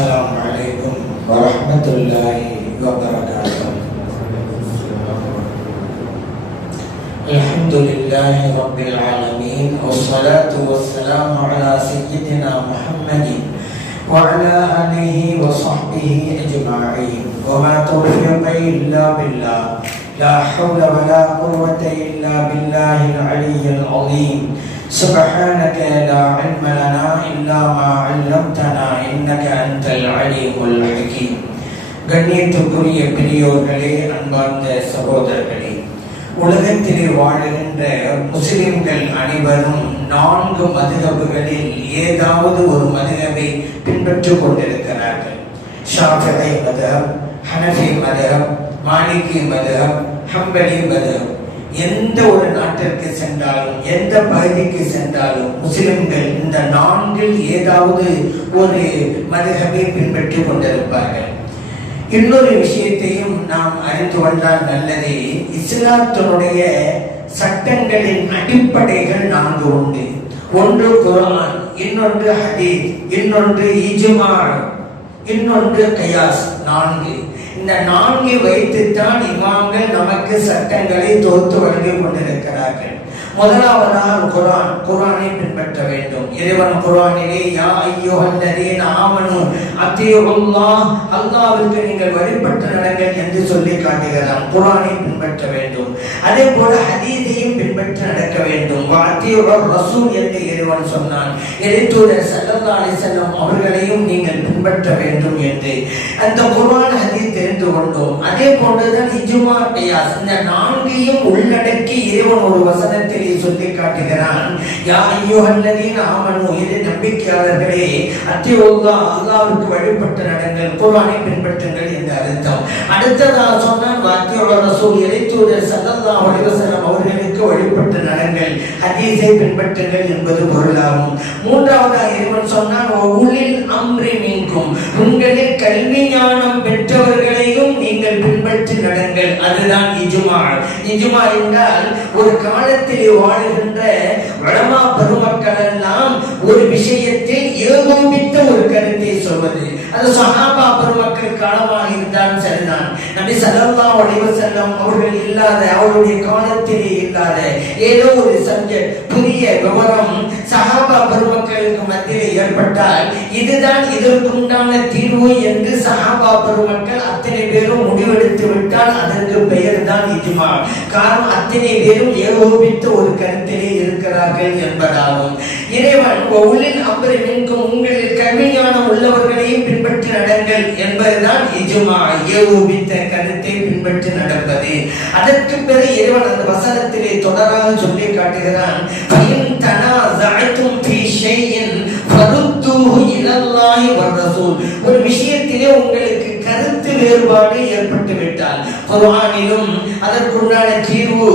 السلام عليكم ورحمة الله وبركاته. الحمد لله رب العالمين والصلاة والسلام على سيدنا محمد وعلى آله وصحبه أجمعين وما توفيقي إلا بالله لا حول ولا قوة إلا بالله العلي العظيم. سبحانك لا علم لنا إلا ما علمتنا إنك أنت العليم الحكيم. கண்ணியத்துக்குரிய பெரியோர்களே, அன்பார்ந்த சகோதரர்களே, உலகத்திலே வாழுகின்ற முஸ்லிம்கள் அனைவரும் 4 மதுஹபுகளில் ஏதாவது ஒரு மதுஹபை பின்பற்றிக் கொண்டிருக்கிறார்கள். ஷாஃபிஈ மதுஹப், ஹனஃபி மதுஹப், மாலிகி மதுஹப், ஹம்பலி மதுஹப். எந்த ஒரு நாட்டிற்கு சென்றாலும் எந்த பகுதிக்கு சென்றாலும் முஸ்லிம்கள் இந்த 4இல் ஏதாவது ஒரு மதுஹபை பின்பற்றிக் கொண்டிருப்பார்கள். இன்னொரு விஷயத்தையும் நாம் அறிந்து கொண்டால் நல்லது. இஸ்லாத்தினுடைய சட்டங்களின் அடிப்படைகள் 4 உண்டு. ஒன்று குர்ஆன், இன்னொன்று ஹதீஸ், இன்னொன்று இஜ்மா, இன்னொன்று கியாஸ். 4. இந்த 4 வைத்துத்தான் இமாம்கள் நமக்கு சட்டங்களை தொகுத்து வழங்கிக் கொண்டிருக்கிறார்கள். முதலாவதாக குர்ஆன். குர்ஆனை பின்பற்ற வேண்டும். இறைவன் குர்ஆனிலே யா அய்யுஹல்லதீன ஆமனு அத்தீஉல்லாஹ், அல்லாஹ்வுக்கு நீங்கள் வழிபட்டு நடங்கள் என்று சொல்லி காட்டுகிறான். குர்ஆனை பின்பற்ற வேண்டும். அதே போல ஹதீஸையும் பின்பற்றி நடக்க வேண்டும். வ அத்தீஉர் ரசூல் என்று இறைவன் சொன்னான். இறைத்தூதர் ஸல்லல்லாஹு அலைஹி வஸல்லம் அவர்களையும் நீங்கள் பின்பற்ற வேண்டும் என்று அந்த குர்ஆன் ஹதீஸ் தெரிந்து கொண்டோம். அதே போன்றுதான் இஜ்மா, கியாஸ். இந்த 4ஐயும் உள்ளடக்கி இறைவன் ஒரு வசனத்தில் சொல்லி காட்டுகிறான். யா அய்யுஹல்லதீன ஆமனு, இது நம்பிக்கையாளர்களே, அத்தீஉல்லாஹ், அல்லாஹ்வுக்கு வழிபட்டு நடங்கள், குர்ஆனை பின்பற்றுங்கள் என்று அர்த்தம். அடுத்ததாக சொன்னான் அத்தீஉர் ரசூல், இறைத்தூதர் ஸல்லல்லாஹு அலைஹி வஸல்லம் அவர்களுக்கு வழிபட்டு நடங்கள், ஹதீஸை பின்பற்றுங்கள் என்பது பொருளாகும். மூன்றாவதாக இறைவன் சொன்னான் உலில் அம்ரி மின்கும், உங்களில் கல்வி ஞானம் பெற்றவர்களையும் நீங்கள் பின்பற்றி நடங்கள். அதுதான் இஜ்மா. இஜ்மா என்றால் ஒரு காலத்திலே வாழுகின்ற உலமா பெருமக்கள் எல்லாம் ஒரு விஷயத்தில் ஏகோபித்த ஒரு கருத்தை சொல்வது. அது சஹாபா பெருமக்கள் காலமாக இருந்தாலும் சரிதான். நபி ஸல்லல்லாஹு அலைஹி வஸல்லம் அவர்கள் இல்லாத, அவருடைய காலத்திலே இல்லாத ஏதோ ஒரு சப்ஜெக்ட், புதிய விவரம் சஹாபா பெருமக்களுக்கு மத்தியிலே ஏற்பட்டால் இதுதான் இதற்குண்டான தீர்வு என்று சஹாபா பெருமக்கள் அத்தனை பேரும் முடிவெடுத்து விட்டால் அதற்கு பெயர் தான் இஜ்மா. காரணம், அத்தனை பேரும் ஏகோபித்த ஒரு கருத்திலே இருக்கிறார்கள் என்பதாகும். இறைவன் உலில் அம்ரி மின்கும், உங்களில் கல்விஞானம் உள்ளவர்களையும் பின்பற்றி நடங்கள் என்பதுதான் இஜ்மா, ஏகோபித்த கருத்தை பின்பற்றி நடப்பது. அதற்கு பிறகு இறைவன் அந்த வசனத்திலே தொடராக சொல்லி காட்டுகிறான். ஃபஇன் தனாஸஅதும் ஃபீ ஷைஇன் ஃபருத்தூஹு இலல்லாஹி வர் ரசூல், ஒரு விஷயத்திலே உங்களுக்கு கருத்து வேறுபாடு ஏற்பட்டு விட்டால், குர்ஆனிலும் அதற்குண்டான தீர்வு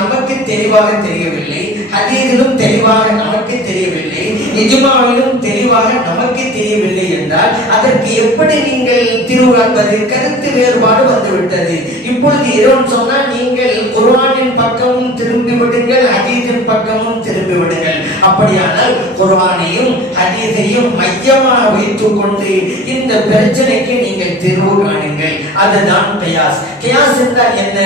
நமக்கு தெளிவாக தெரியவில்லை, ஹதீஸிலும் தெளிவாக நமக்கு தெரியவில்லை, இஜ்மாவிலும் தெளிவாக நமக்கு தெரியவில்லை என்றால் அதற்கு எப்படி நீங்கள் தீர்வு காண்பது? கருத்து வேறுபாடு வந்துவிட்டது. இப்பொழுது இறைவன் சொன்னால் நீங்கள் குர்ஆனின் பக்கமும் திரும்பி விடுங்கள், ஹதீஸின் பக்கமும் திரும்பி விடுங்கள். அப்படியானால் குர்ஆனையும் ஹதீஸையும் மையமாக வைத்துக் கொண்டு இந்த பிரச்சனைக்கு நீங்கள் தீர்வு காணுங்கள். அதுதான் கியாஸ். கியாஸ் என்றால் என்ன?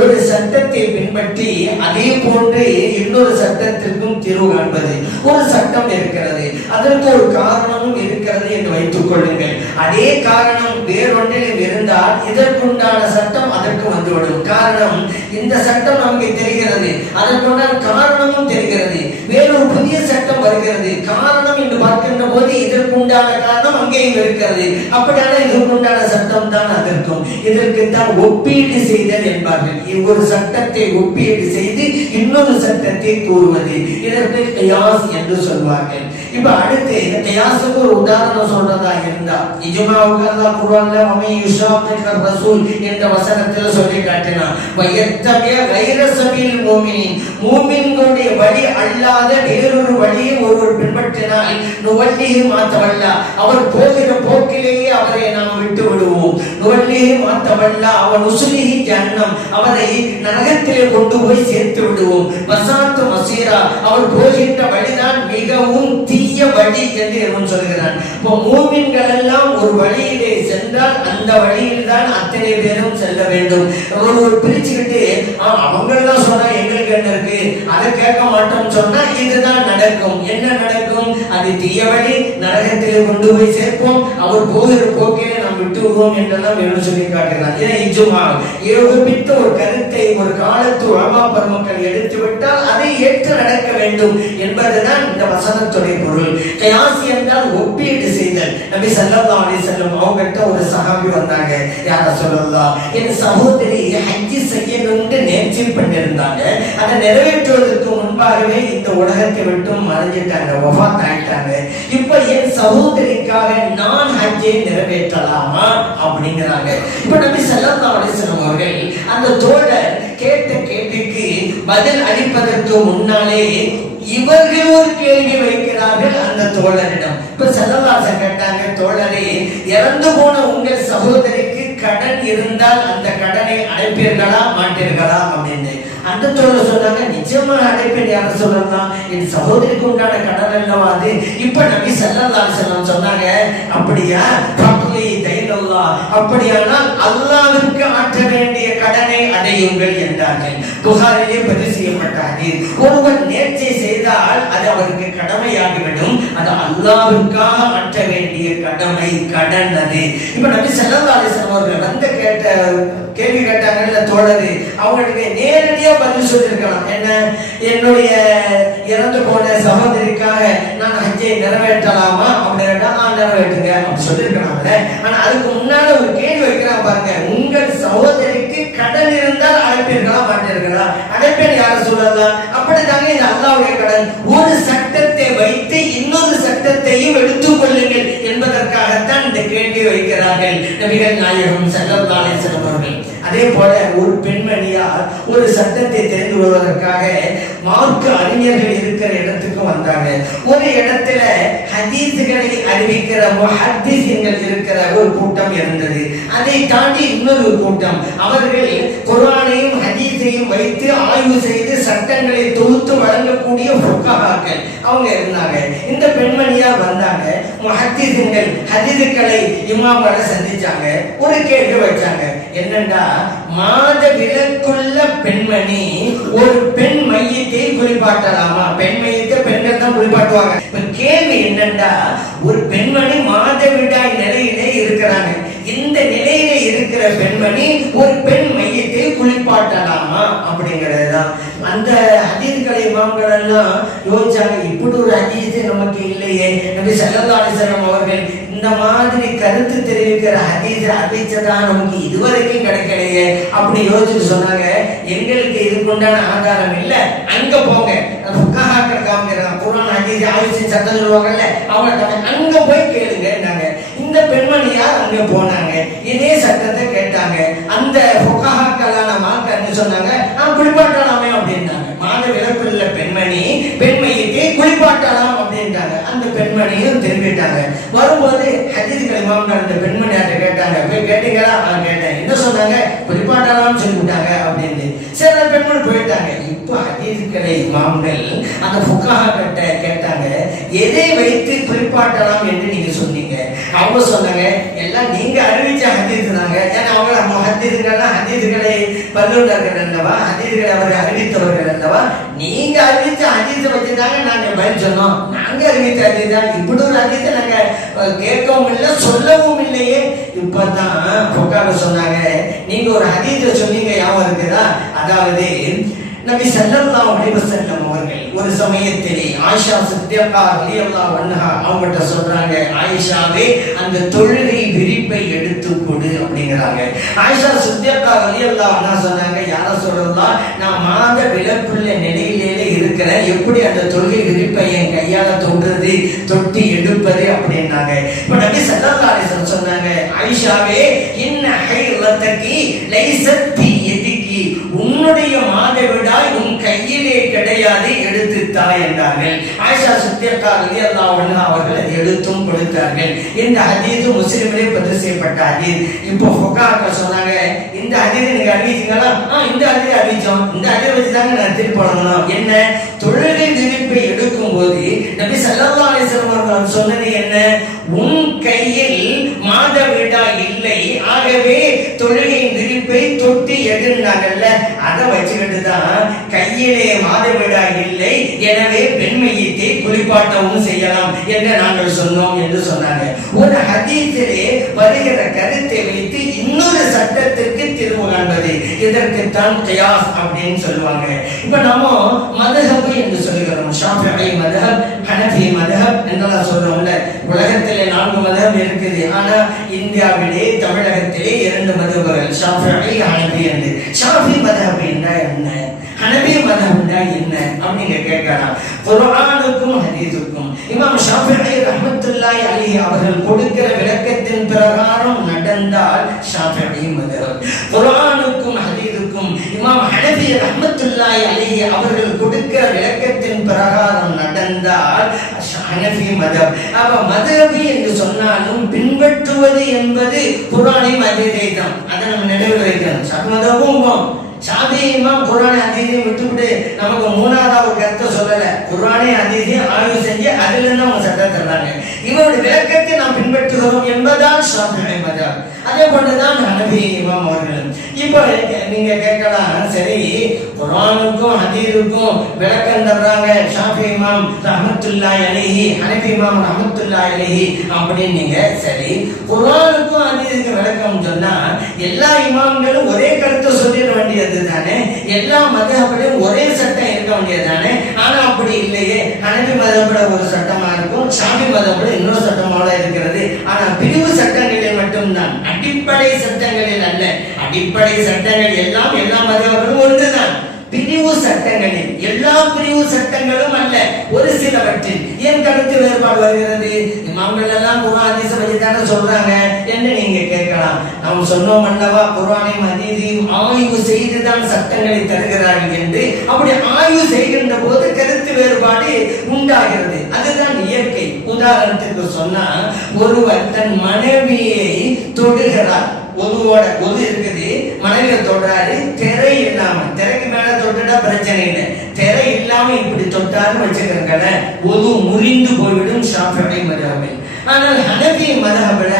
ஒரு சட்டத்தை பின்பற்றி அதே போன்று இன்னொரு சட்டத்திற்கும் தீர்வு காண்பது. ஒரு சட்டம் இருக்கிறது, அதற்கு ஒரு காரணமும் இருக்கிறது என்று வைத்துக் கொள்ளுங்கள். அதே காரணம் வேறொன்றிலும் இருந்தால் இதற்குண்டான சட்டம் அதற்கு வந்துவிடும். காரணம், இந்த சட்டம் நமக்கு தெரிகிறது, அதற்குண்டான காரணமும் தெரிகிறது. வேறொரு புதிய சட்டம் வருகிறது, காரணம் என்று பார்க்கின்ற போது இதற்குண்டான காரணம் அங்கேயும் இருக்கிறது. அப்படியான இதற்குண்டான சட்டம் தான் அதற்கும். இதற்கு தான் ஒப்பீடு செய்தல் என்பார்கள். ஒரு சட்டத்தை ஒப்பீடு செய்து இன்னொரு சட்டத்தை கூறுவது, இதற்கு கியாஸ் என்று சொல்வார்கள். இப்ப அடுத்து இந்த கியாஸுக்கு ஒரு உதாரணம் சொல்றதா இருந்தா, இஜ்மாவுக்கு அல்லாஹ் குர்ஆன்ல வமை யுஷாபிகர் ரசூல் என்ற வசனத்தில் சொல்லி காட்டினான். வயத்தபிய கைர சபீல் முஃமினீன், முஃமின்களுடைய வழி அல்லாத வேறொரு வழியை ஒருவர் பின்பற்றினால் நுவல்லிஹி மா தவல்லா, அவர் போகிற போக்கிலேயே அவரை நாம் விட்டு விடுவோம். நுவல்லிஹி மா தவல்லா அவன் உஸ்லிஹி ஜஹன்னம், அவரை நரகத்திலே கொண்டு போய் சேர்த்து விடுவோம். வஸாத்து மஸீரா, அவர் போகின்ற வழிதான் மிகவும் தீய வழி என்று இறைவன் சொல்கிறான். இப்போ மூமின்கள் எல்லாம் ஒரு வழியிலே சென்றால் அந்த வழியில் தான் அத்தனை பேரும் செல்ல வேண்டும். ஒரு பிரிச்சுக்கிட்டு அவங்க எல்லாம் சொன்னா எங்களுக்கு என்ன இருக்கு, அதை கேட்க மாட்டோம் சொன்னா இதுதான் நடக்கும். என்ன நடக்கும்? அது தீய வழி, நரகத்திலே கொண்டு போய் சேர்ப்போம், அவர் போகிற போக்கிலே நாம் விட்டு விடுவோம் என்றெல்லாம் என்ன சொல்லி காட்டுகிறார். ஏன்னா இஜ்மா ஏகோபித்த ஒரு கருத்தை ஒரு காலத்து உலமா பெருமக்கள் எடுத்து விட்டால் அதை ஏற்று நடக்க வேண்டும் என்பதுதான் இந்த வசனத்துடைய பொருள். கியாஸ் என்றால் ஒப்பீடு செய்தல். நபி ஸல்லல்லாஹு அலைஹி வஸல்லம் அவங்ககிட்ட ஒரு சஹாபி வந்தாங்க. யா ரசூலல்லாஹ், என் சகோதரி ஹஜ் செய்யணும்னு நேர்ச்சி பண்ணியிருந்தாங்க. அதை நிறைவேற்றுவதற்கு முன்பாகவே இந்த உலகத்தை விட்டு மறைஞ்சிட்டாங்க, வஃபாத் ஆயிட்டாங்க. இப்ப என் சகோதரிக்காக நான் ஹஜ்ஜை நிறைவேற்றலாமா அப்படிங்கிறாங்க. இப்ப நபி ஸல்லல்லாஹு அலைஹி வஸல்லம் அவர்கள் அந்த தோழர் கேட்ட கேள்விக்கு பதில் அளிப்பதற்கு முன்னாலே இவர்கள் ஒரு கேள்வி வைக்கிறார்கள் அந்த தோழரிடம். இப்ப ஸல்லல்லாஹு கேட்டாங்க, தோழரே, இறந்து போன உங்கள் சகோதரிக்கு கடன் இருந்தால் அந்த கடனை அடைப்பீர்களா மாட்டீர்களா அப்படின்னு. அந்த தோழர் சொன்னாங்க, நிச்சயமாக அடைப்பேன் யார சொல்லலாம், என் சகோதரிக்கு உண்டான கடன் அல்லவா அது. இப்ப நபி ஸல்லல்லாஹு அலைஹி வஸல்லம் சொன்னாங்க, அப்படியா ஃபக்லி தைனல்லாஹ், அப்படியானால் அல்லாஹ்வுக்கு ஆற்ற வேண்டிய கடனை அடையுங்கள் என்றார்கள். புகாரிலே பதிவு செய்யப்பட்ட ஹதீஸ். ஒருவர் நேர்ச்சை செய்தால் அது அவருக்கு கடமையாகிவிடும். அது அல்லாஹ்வுக்காக ஆற்ற வேண்டிய கடமை, கடன் அது. இப்ப நபி ஸல்லல்லாஹு அலைஹி வஸல்லம் அவர்கள் வந்து கேள்வி கேட்டாங்கல்ல தோழரு, அவங்களுக்கு நேரடியா பதில் சொல்லிருக்கலாம். என்ன, என்னுடைய இறந்து போன சகோதரிக்காக நான் ஹஜ்ஜை நிறைவேற்றலாமா அப்படின்னா நிறைவேற்றுங்க அப்படி சொல்லிருக்கலாம்ல. ஆனா அதுக்கு முன்னால ஒரு கேள்வி வைக்கிறான் பாருங்க, உங்கள் சகோதரிக்கு கடன் இருந்தால் அடைப்பீர்களா மாட்டீர்களா? அடைப்பேன் யார சொல்லலாம். அப்படித்தாங்க இது அல்லாஹ்வுடைய கடன். ஒரு சட்டத்தை வைத்து இன்னொரு சட்டத்தையும் எடுத்துக் கொள்ளுங்கள் என்பதற்காகத்தான் இந்த கேள்வி வைக்கிறார்கள் நபிகள் நாயகம் ஸல்லல்லாஹு அலைஹி வஸல்லம் அவர்கள். அதே போல ஒரு பெண்மணியார் ஒரு சட்டத்தை தெரிந்து கொள்வதற்காக மார்க்க அறிஞர்கள் இருக்கிற இடத்துக்கு வந்தாங்க. ஒரு இடத்துல ஹதீஸ்களை அறிவிக்கிற முஹத்திஸீன்கள் இருக்கிற ஒரு கூட்டம் இருந்தது. அதை தாண்டி இன்னொரு கூட்டம், அவர்கள் குர்ஆனையும் ஹதீஸையும் வைத்து ஆய்வு செய்து சட்டங்களை தொகுத்து வழங்கக்கூடிய ஃபுகஹாக்கள் அவங்க இருந்தாங்க. இந்த பெண்மணியார் வந்தாங்க, முஹத்திஸீன்கள் ஹதீஸ்களை இமாம்களை சந்திச்சாங்க. ஒரு கேள்வி வச்சாங்க, என்னண்டா, மாத விலக்குள்ள பெண்மணி ஒரு பெண் மையத்தை குளிப்பாட்டலாமா? பெண் மையத்தை பெண்கள் தான் குளிப்பாட்டுவாங்க. இப்ப கேள்வி என்னண்டா, ஒரு பெண்மணி மாதவிடாய் நிலையிலே இருக்கிறாங்க. இந்த நிலையில இருக்கிற பெண்மணி ஒரு பெண் மையத்தை குளிப்பாட்டலாமா அப்படிங்கறதுதான். அந்த ஹதீஸ்களை இமாம்கள் எல்லாம் யோசிச்சாங்க, இப்படி ஒரு ஹதீஸ் நமக்கு இல்லையே. நபி ஸல்லல்லாஹு அலைஹி வஸல்லம் அவர்கள் இந்த மாதிரி கருத்து தெரிவிக்கிற ஹதீஸ் அறிவிச்சதா நமக்கு இதுவரைக்கும் கிடைக்கலையே அப்படி யோசிச்சு சொன்னாங்க, எங்களுக்கு இதுக்குண்டான ஆதாரம் இல்ல, அங்க போங்க, ஃபுகஹாக்கள் காமிக்கிறாங்க, குர்ஆன் ஹதீஸ் ஆய்வு சட்டம் சொல்லுவாங்கல்ல, அவங்க அங்க போய் கேளுங்க. இந்த பெண்மணியார் அங்க போனாங்க, இதே சட்டத்தை கேட்டாங்க. அந்த ஃபுகஹாக்களான மார்க்க சொன்னாங்க, குளிப்பாட்டலாமே அப்படின்னாங்க. மாத விலக்குள்ள பெண்மணி பெண் மையத்தை குளிப்பாட்டலாம் அப்படின்ட்டாங்க. அந்த பெண்மணியும் திரும்பிட்டாங்க. வரும்போது ஹதீஸ்கள் இமாம்கள் அந்த பெண்மணியார்ட்ட கேட்டாங்க, போய் கேட்டீங்களா? கேட்டேன். என்ன சொன்னாங்க? குளிப்பாட்டலாம்னு சொல்லிவிட்டாங்க அப்படின்னு. சரி, அந்த பெண்மணி போயிட்டாங்க. இப்போ ஹதீஸ்களை இமாம்கள் அந்த ஃபுகஹாக்கிட்ட கேட்டாங்க, எதை வைத்து குளிப்பாட்டலாம் என்று நீங்க சொன்னீங்க? அவங்க சொன்னாங்க, எல்லாம் நீங்க அறிவிச்ச ஹதீஸ் தாங்க. ஏன்னா அவங்க ஹதீஸ்களை பல்லுண்டார்கள் அல்லவா, ஹதீஸ்களை அவர்கள் அறிவித்தவர்கள் அல்லவா. நீங்க அறிவிச்ச ஹதீஸை வச்சுதாங்க நாங்க பதில் சொன்னோம். நாங்க அறிவிச்ச ஹதீஸ் தான். இப்படி ஒரு ஹதீஸை நாங்க கேட்கவும் இல்லை, சொல்லவும் இல்லையே. இப்பதான் ஃபுகஹா சொன்னாங்க, நீங்க ஒரு ஹதீஸை சொன்னீங்க, ஞாபகம் இருக்குதா? அதாவது நபி ஸல்லல்லாஹு அலைஹி வஸல்லம் அவர்கள் ஒரு சமயத்திலே ஆயிஷா சித்திகா ரலியல்லாஹு அன்ஹா அவங்கட்ட சொல்றாங்க, ஆயிஷாவே அந்த தொழுகை விரிப்பை எடுத்து கொடு அப்படிங்கறாங்க. ஆயிஷா சித்திகா ரலியல்லாஹு அன்ஹா சொன்னாங்க, யா ரசூலல்லாஹ், நான் மாத விலக்குள்ள நிலையிலே இருக்கிறேன், எப்படி அந்த தொழுகை விரிப்பை என் கையால தொடுறது, தொட்டி எடுப்பது அப்படின்னாங்க. இப்ப நபி ஸல்லல்லாஹு அலைஹி வஸல்லம் சொன்னாங்க, ஆயிஷாவே, இன்ன ஹைலதகி லைஸத் பி யதிகி, உன்னுடைய மாதவிடாய் உன் கையிலே கிடையாது, எடுத்து தா என்றார்கள். ஆயிஷா சித்தியக்கா ரலியல்லாஹு அன்ஹா அவர்கள் அதை எடுத்தும் கொடுத்தார்கள். இந்த ஹதீஸ் முஸ்லிமிலே பதிவு செய்யப்பட்ட ஹதீஸ். இப்போ ஃபுகாஹா சொன்னாங்க, இந்த ஹதீஸ் நீங்க அறிவிச்சீங்களா? இந்த ஹதீஸ் அறிவிச்சோம். இந்த ஹதீஸ் வச்சு தாங்க நான் திருப்பி போடணும். என்ன தொழுகை விரிப்பை எடுக்கும் போது நபி ஸல்லல்லாஹு அலைஹி வஸல்லம் அவர்கள் சொன்னது என்ன? உன் கையில் மாதவிடா இல்லை, ஆகவே தொழுகை விரிப்பை தொட்டி எடுனாங்கல்ல, அதை வச்சுக்கிட்டு தான் கையிலே மாதவிடா இல்லை, எனவே பெண்மையத்தை குளிப்பாட்டவும் செய்யலாம் என்று நாங்கள் சொன்னோம் என்று சொன்னாங்க. ஒரு ஹதீஸிலே வருகிற கருத்தை வைத்து இன்னொரு சட்டத்திற்கு தீர்வு காண்பது, இதற்குத்தான் கியாஸ் அப்படின்னு சொல்லுவாங்க. இப்ப நம்ம மذஹப் என்று சொல்லுகிறோம். ஷாஃபிஈ மذஹப், ஹனஃபி மذஹப் என்றெல்லாம் சொல்றோம்ல. உலகத்திலே 4 மذஹப் இருக்குது. ஆனா இந்தியாவிலே தமிழகத்திலே 2 மذஹப்கள், ஷாஃபிஈ ஹனஃபி என்று. ஷாஃபி மذஹப் என்றால் என்ன, ஹனஃபி மذஹப் என்றால் என்ன அப்படிங்க கேட்கலாம். குர்ஆனுக்கும் ஹதீஸுக்கும் இமாம் ஷாஃபிஈ ரஹ்மத்துல்லாஹி அலைஹி அவர்கள் கொடுக்கிற விளக்கத்தின் பிரகாரம் நடந்தால் ஷாஃபிஈ மذஹப். குர்ஆனுக்கும் ஹதீஸுக்கும் இமாம் ஹனஃபி ரஹ்மத்துல்லாஹி அலைஹி அவர்கள் கொடுக்கிற விளக்கத்தின் பிரகாரம் நடந்தால் ஹனஃபி மذஹப். அப்ப மذஹப் என்று சொன்னாலும் பின்பற்றுவது என்பது குர்ஆனையும் ஹதீஸை தான். அதை நம்ம நினைவில் வைக்கணும். ஷாஃபி மذஹபும் ஷாஃபி இமாம் குர்ஆனை ஹதீஸையும் விட்டுவிட்டு நமக்கு மூணாவது ஒரு கருத்தை சொல்லல. குர்ஆனை ஹதீஸையும் ஆய்வு செஞ்சு அதுல இருந்து அவங்க சட்டம் தர்றாங்க. இவருடைய விளக்கத்தை நாம் பின்பற்றுகிறோம் என்பதால் ஷாஃபிஈ மذஹப். அதே போன்றுதான் ஹனஃபி இமாம் அவர்கள். இப்போ நீங்க கேட்கலாம், சரி குர்ஆனுக்கும் ஹதீஸுக்கும் விளக்கம் தர்றாங்க ஷாஃபி இமாம் ரஹ்மத்துல்லாஹி அலைஹி, ஹனஃபி இமாம் ரஹ்மத்துல்லாஹி அலைஹி அப்படின்னு நீங்க சரி குர்ஆனுக்கும் ஹதீஸுக்கும் விளக்கம் சொன்னா எல்லா இமாம்களும் ஒரே கருத்தை சொல்லிட வேண்டியது தானே, எல்லா மذஹபிலும் ஒரே சட்டம் இருக்க வேண்டியது தானே. ஆனா அப்படி இல்லையே. ஹனஃபி மذஹப்ல ஒரு சட்டமா இருக்கும், ஷாஃபி மذஹப்ல இன்னொரு சட்டமோட இருக்கிறது. ஆனா பிரிவு சட்டங்களில் மட்டும்தான், அடிப்படை சட்டங்களில் அல்ல. அடிப்படை சட்டங்கள் எல்லாம் எல்லா மذஹபிலும் ஒன்றுதான். பிரிவு சட்டங்களில் எல்லா பிரிவு சட்டங்களும் அல்ல, ஒரு சிலவற்றில் ஏன் கருத்து வேறுபாடு வருகிறது? இமாம்கள் எல்லாம் குர்ஆன் ஹதீஸை பற்றி தானே சொல்றாங்க என்று நீங்க கேட்கலாம். நாம் சொன்னோம் அல்லவா, குர்ஆனையும் ஹதீஸையும் ஆய்வு செய்துதான் சட்டங்களை தருகிறார்கள் என்று. அப்படி ஆய்வு செய்கின்ற போது கருத்து வேறுபாடு உண்டாகிறது. அதுதான் இயற்கை. உதாரணத்துக்கு சொன்னா, ஒருவர் தன் மனைவியை தொடுகிறார். ஒது இருக்குது, மனைவியை தொடுறாரு, திரை இல்லாம. திரைக்கு மேல தொட்டுட்டா பிரச்சனை இல்லை, திரை இல்லாம இப்படி தொட்டாருன்னு வச்சுக்கிறேன், ஒது முறிந்து போய்விடும் ஷாஃபிஈ மذஹபில். ஆனால் ஹனஃபி மذஹபில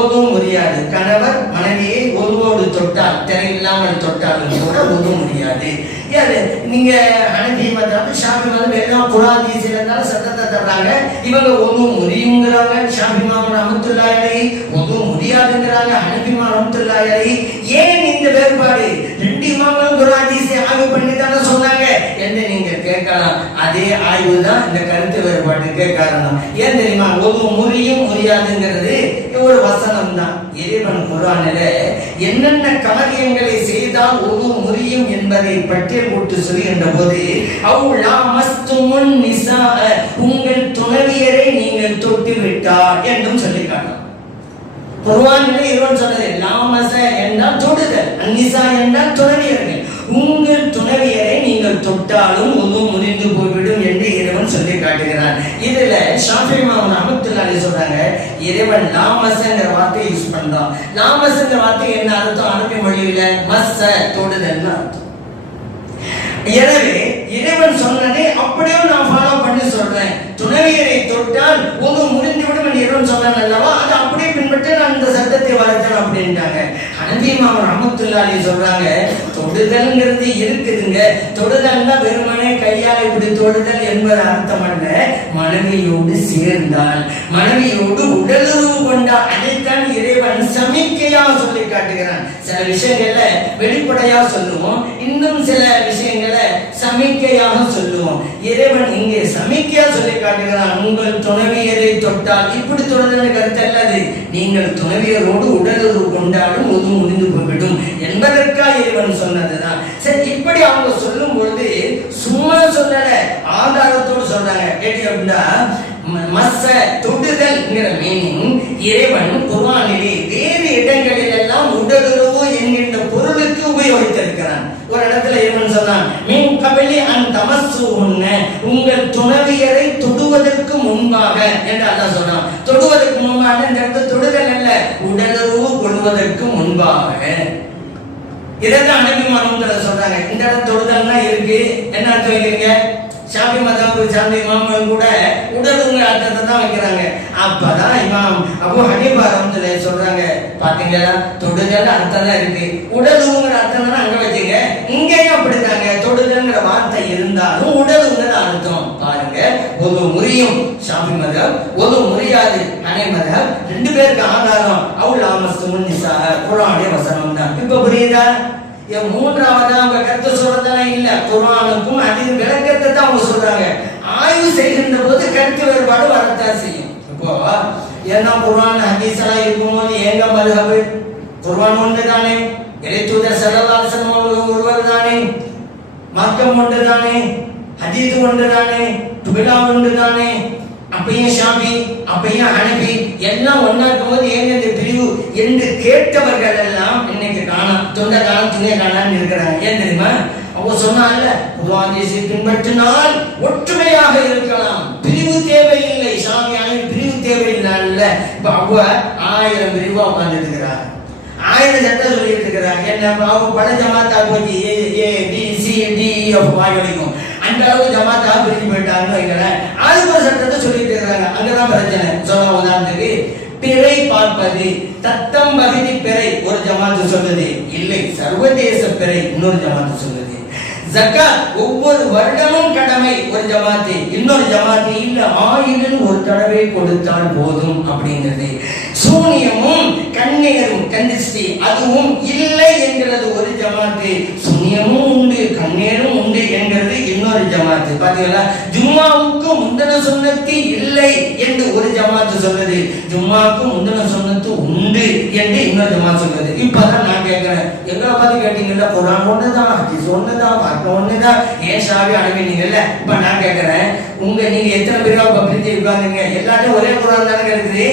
ஒது முறியாது. கணவர் மனைவியை ஒதுவோடு தொட்டால், திரை இல்லாமல் தொட்டாலும் கூட ஒது முறியாது. யாரு நீங்க ஹனஃபி மذஹப், ஷாஃபி மذஹப் எல்லாம் குர்ஆன் ஹதீஸ்ல இருந்தாலும் சட்டத்தை தர்றாங்க. இவங்க ஒது முறியுங்கிறாங்க ஷாஃபி இமாம் ரஹ்மத்துல்லாஹி அலைஹி, ஒது முடியாதுங்கிறாங்க ஹனஃபி இமாம் ரஹ்மத்துல்லாஹி அலைஹி. ஏன் இந்த வேறுபாடு? 2 இமாம்களும் குர்ஆன் ஹதீஸை ஆய்வு பண்ணி தானே சொன்னாங்க என்று நீங்க கேட்கலாம். அதே ஆய்வு தான் இந்த கருத்து வேறுபாட்டுக்கு காரணம். ஏன் தெரியுமா? ஒது முறியும் முடியாதுங்கிறது ஒரு வசனம் தான். இறைவன் குர்ஆனில என்னென்ன காரியங்களை செய்தால் ஒது முறியும் என்பதை பட்டியல் போட்டு சொல்கின்ற போது, அவுலா மஸ்துமுன் நிசா, உங்கள் துணைவியரை நீங்கள் தொட்டு விட்டார் என்றும் சொல்லி காட்டலாம். குர்ஆனிலே இறைவன் சொன்னது லாமஸ என்றால் தொடுதல், அன்னிசா என்றால் துணைவியர்கள். உங்கள் துணைவியரை நீங்கள் தொட்டாலும் ஒது முறிந்து போய்விடும் என்று இறைவன் சொல்லி காட்டுகிறார். இதுல ஷாஃபிஈ இமாம் ரஹ்மத்துல்லாஹி அலைஹி சொல்றாங்க, இறைவன் லாமஸ்ங்கிற வார்த்தையை யூஸ் பண்றான். லாமஸ்ங்கிற வார்த்தை என்ன அர்த்தம்? அரபி மொழியில மஸ்ஸ தொடுதல்னு அர்த்தம். எனவே இறைவன் சொன்னதை அப்படியே நான் ஃபாலோ பண்ணி சொல்றேன். துணைவியரை தொட்டால் ஒது முறிந்து விடும் என்று இறைவன் சொன்னான் அல்லவா, அதை அப்படியே பின்பற்றி நான் இந்த சட்டத்தை வளர்த்தேன் அப்படின்ட்டாங்க. ஹனஃபி இமாம் ரஹ்மத்துல்லாஹி அலைஹி சொல்றாங்க, தொடுதல்ங்கிறது இருக்குதுங்க. தொடுதல்னா வெறுமனே கையால் இப்படி தொடுதல் என்பது அர்த்தம் அல்ல. மனைவியோடு சேர்ந்தால், மனைவியோடு உடலுறவு கொண்டால், அதைத்தான் இறைவன் சமிக்கையா சொல்லி காட்டுகிறான். சில விஷயங்கள்ல வெளிப்படையா சொல்லுவோம், இன்னும் சில விஷயங்களை சமிக்கையாக சொல்லுவோம். இறைவன் இங்கே சமிக்கையா சொல்லி காட்டுகிறான், உங்கள் துணைவியரை தொட்டால். இப்படி தொடுதல் கருத்து அல்லது, நீங்கள் துணைவியரோடு உடலுறவு கொண்டாலும் ஒது முடிந்து போய்விடும் என்பதற்காக இறைவன் சொன்னதுதான். சரி, இப்படி அவங்க சொல்லும் பொழுது சும்மா சொல்லல, ஆதாரத்தோடு சொல்றாங்க. கேட்டீங்க அப்படின்னா, மஸ்ஸ தொடுதல்ங்கிற மீனிங் இறைவன் குர்ஆனிலே வேறு இடங்களில் எல்லாம் உடலுறவு என்கின்ற பொருளுக்கு உபயோகித்திருக்கிறான். ஒரு இடத்துல இறைவன் சொன்னான், மின் கபலி அன் தமஸ்ஸுஹுன்ன, உங்கள் என்று அல்லாஹ் சொல்றான். தொடுவதற்கு முன்பாக இந்த இடத்துல தொடுதல் அல்ல, உடலுறவு கொள்வதற்கு முன்பாக. இதான் அனுப்பிமானம்ன்றத சொல்றாங்க. இந்த இடத்துல தொடுதல்னா இருக்கு, என்ன அர்த்தம் வைக்கிறீங்க? ஷாஃபி மதஹபை சார்ந்த இமாம்கள் கூட உடலுங்கிற அர்த்தத்தை தான் வைக்கிறாங்க. அப்பதான் இமாம் அபூ ஹனீஃபா ரஹ்மத்துல்லாஹி சொல்றாங்க, பாத்தீங்களா தொடுதல் அர்த்தம் தான் இருக்கு, உடலுங்கிற அர்த்தம் தான் அங்க வச்சுங்க. இங்கேயும் அப்படித்தாங்க, தொடுதல்ங்கிற வார்த்தை இருந்தாலும் உடலுங்கிற அர்த்தம் பாருங்க. ஒரு முறியும் ஷாஃபி மதஹப், ஒரு முறியாது ஹனீஃபி மதஹப். ரெண்டு பேருக்கு ஆதாரம் அவுல் ஆமஸ்துமுன் நிசா, குர்ஆனுடைய வசனம் தான். இப்ப புரியுதா? மூன்றாவது அவங்க கருத்து சொல்றதெல்லாம் இல்ல, குர்ஆனுக்கும் ஹதீஸ் விளக்கத்தை தான் அவங்க சொல்றாங்க. ஆய்வு செய்கின்ற போது கருத்து வேறுபாடு வரத்தான் செய்யும். இப்போ ஏன்னா குர்ஆன் ஹதீஸ் எல்லாம் இருக்கும்போது ஏங்க மதுஹப்? குர்ஆன் ஒன்று தானே, இறைத்தூதர் ஸல்லல்லாஹு அலைஹி வஸல்லம் ஒருவர் தானே, மார்க்கம் ஒன்று தானே, ஹதீஸ் ஒன்று தானே, துபிலா ஒன்று தானே. அப்பையும் ஷாஃபி அப்பையும் ஹனபி எல்லாம் ஒன்னா இருக்கும்போது ஏன் இந்த பிரிவு என்று கேட்டவர்கள் எல்லாம் இன்னைக்கு காணாம், தொண்டை காணாம், துணை காணான்னு இருக்கிறாங்க. ஏன் தெரியுமா? அவங்க சொன்னால குர்ஆனை பின்பற்றினால் ஒற்றுமையாக இருக்கலாம், பிரிவு தேவையில்லை, ஷாஃபி ஹனபி பிரிவு தேவையில்லை. இப்ப அவங்க 1000 பிரிவா உட்கார்ந்து இருக்கிறாங்க, 1000 சட்டம் சொல்லிட்டு இருக்கிறாங்க. என்ன அவங்க பல ஜமாத்தா போச்சு, ஏ பி சி டி எஃப் வாய்க்கும் அந்த அளவுக்கு ஜமாத்தா பிரிஞ்சு போயிட்டாங்கன்னு வைக்கிறேன். அதுக்கு ஒரு சட்டத்தை சொல்லிட்டு இருக்கிறாங்க. அங்கதான் பிரச்சனை. சொல்ல உதாரணத்துக்கு பிறை பார்ப்பது, தத்தம் பகுதி பிறை ஒரு ஜமாத்து சொல்லுது இல்லை, சர்வதேச பிறை இன்னொரு ஜமாத்து சொல்லுது. ஜகாத் ஒவ்வொரு வருடமும் கடமை ஒரு ஜமாத்து, இன்னொரு ஜமாத்து இல்ல, ஆயிரம் ஒரு தடவை கொடுத்தால் போதும் அப்படிங்கிறது. சூனியமும் கண்ணீரும் கண்டிஸ்டி அதுவும் இல்லை என்கிறது ஒரு ஜமாத்து, சூனியமும் உண்டு கண்ணீரும் உண்டு என்கிறது இன்னொரு ஜமாத்து. பாத்தீங்களா? ஜும்மாவுக்கு முந்தின சுன்னத்து இல்லை என்று ஒரு ஜமாத்து சொல்லுது, ஜும்மாவுக்கு முந்தின சுன்னத்து உண்டு என்று இன்னொரு ஜமாத்து சொல்லுது. இப்பதான் நான் கேட்கிறேன், எங்களை பார்த்து கேட்டீங்கல்ல, குர்ஆன் ஒண்ணுதான், ஹதீஸ் ஒண்ணுதான், மார்க்கம் ஒண்ணுதான், ஏன் ஷாஃபி அனுப்பினீங்கல்ல? இப்ப நான் கேட்கிறேன், நீங்க எத்தனை பேரா பிரிஞ்சு இருக்காங்க? எல்லாரும் ஒரே குர்ஆன் தானே இருக்குது.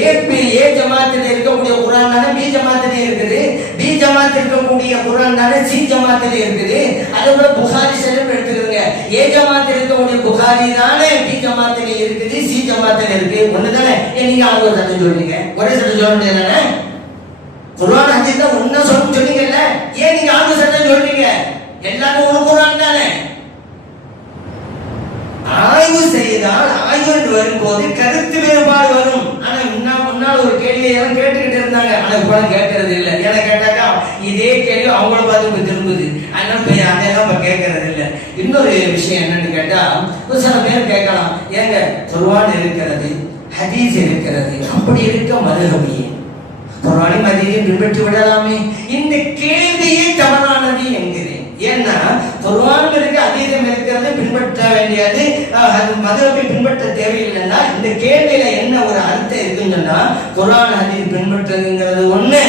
ஏ ஜமாத்தில் இருக்கக்கூடிய குர்ஆன் தானே பி ஜமாத்திலே இருக்குது, பி ஜமாத்தில் இருக்கக்கூடிய குர்ஆன் தானே சி ஜமாத்திலே இருக்குது. அதோட புகாரி ஷரீஃப் எடுத்துக்கிறீங்க, ஏ ஜமாத்தில் இருக்கக்கூடிய புகாரி தானே பி ஜமாத்திலே இருக்குது, சி ஜமாத்திலே இருக்கு, ஒண்ணுதானே. நீங்க அவங்க ஒரு சட்டம் சொல்றீங்க, ஒரே சட்டம் சொல்ல முடியாதானே? குர்ஆன் ஹதீஸ் தான் ஒண்ணா சொன்னீங்கல்ல, ஏன் நீங்க அவங்க சட்டம் சொல்றீங்க? எல்லாரும் ஒரு குர்ஆன் தானே. ஆய்வு செய்தால் ஆய்வு வரும்போது கருத்து வேறுபாடு வரும். ஆனா முன்னால் ஒரு கேள்வியை எல்லாம் கேட்டுக்கிட்டு இருந்தாங்க, ஆனா இப்ப கேட்கறது இல்லை. ஏன்னா கேட்டாக்கா இதே கேள்வி அவங்கள பார்த்து திரும்புது, அதனால அதெல்லாம் இப்ப கேட்கறது இல்லை. இன்னொரு விஷயம் என்னன்னு கேட்டா, ஒரு சில பேர் கேட்கலாம், ஏங்க குர்ஆன் இருக்கிறது, ஹதீஸ் இருக்கிறது, அப்படி இருக்க மதுஹபியே குர்ஆனையும் ஹதீஸையும் பின்பற்றி விடலாமே? இந்த கேள்வியே தவறானது என்கிறேன். ஏன்னா குர்ஆன் இருக்கு, ஹதீஸ் இருக்கிறது, பின்பற்ற வேண்டியது, மதுஹபை பின்பற்ற தேவையில்லைன்னா இந்த கேள்வியில என்ன ஒரு அர்த்தம் இருக்குன்னு சொன்னா, குர்ஆன் ஹதீஸ் பின்பற்றுங்கிறது ஒண்ணு,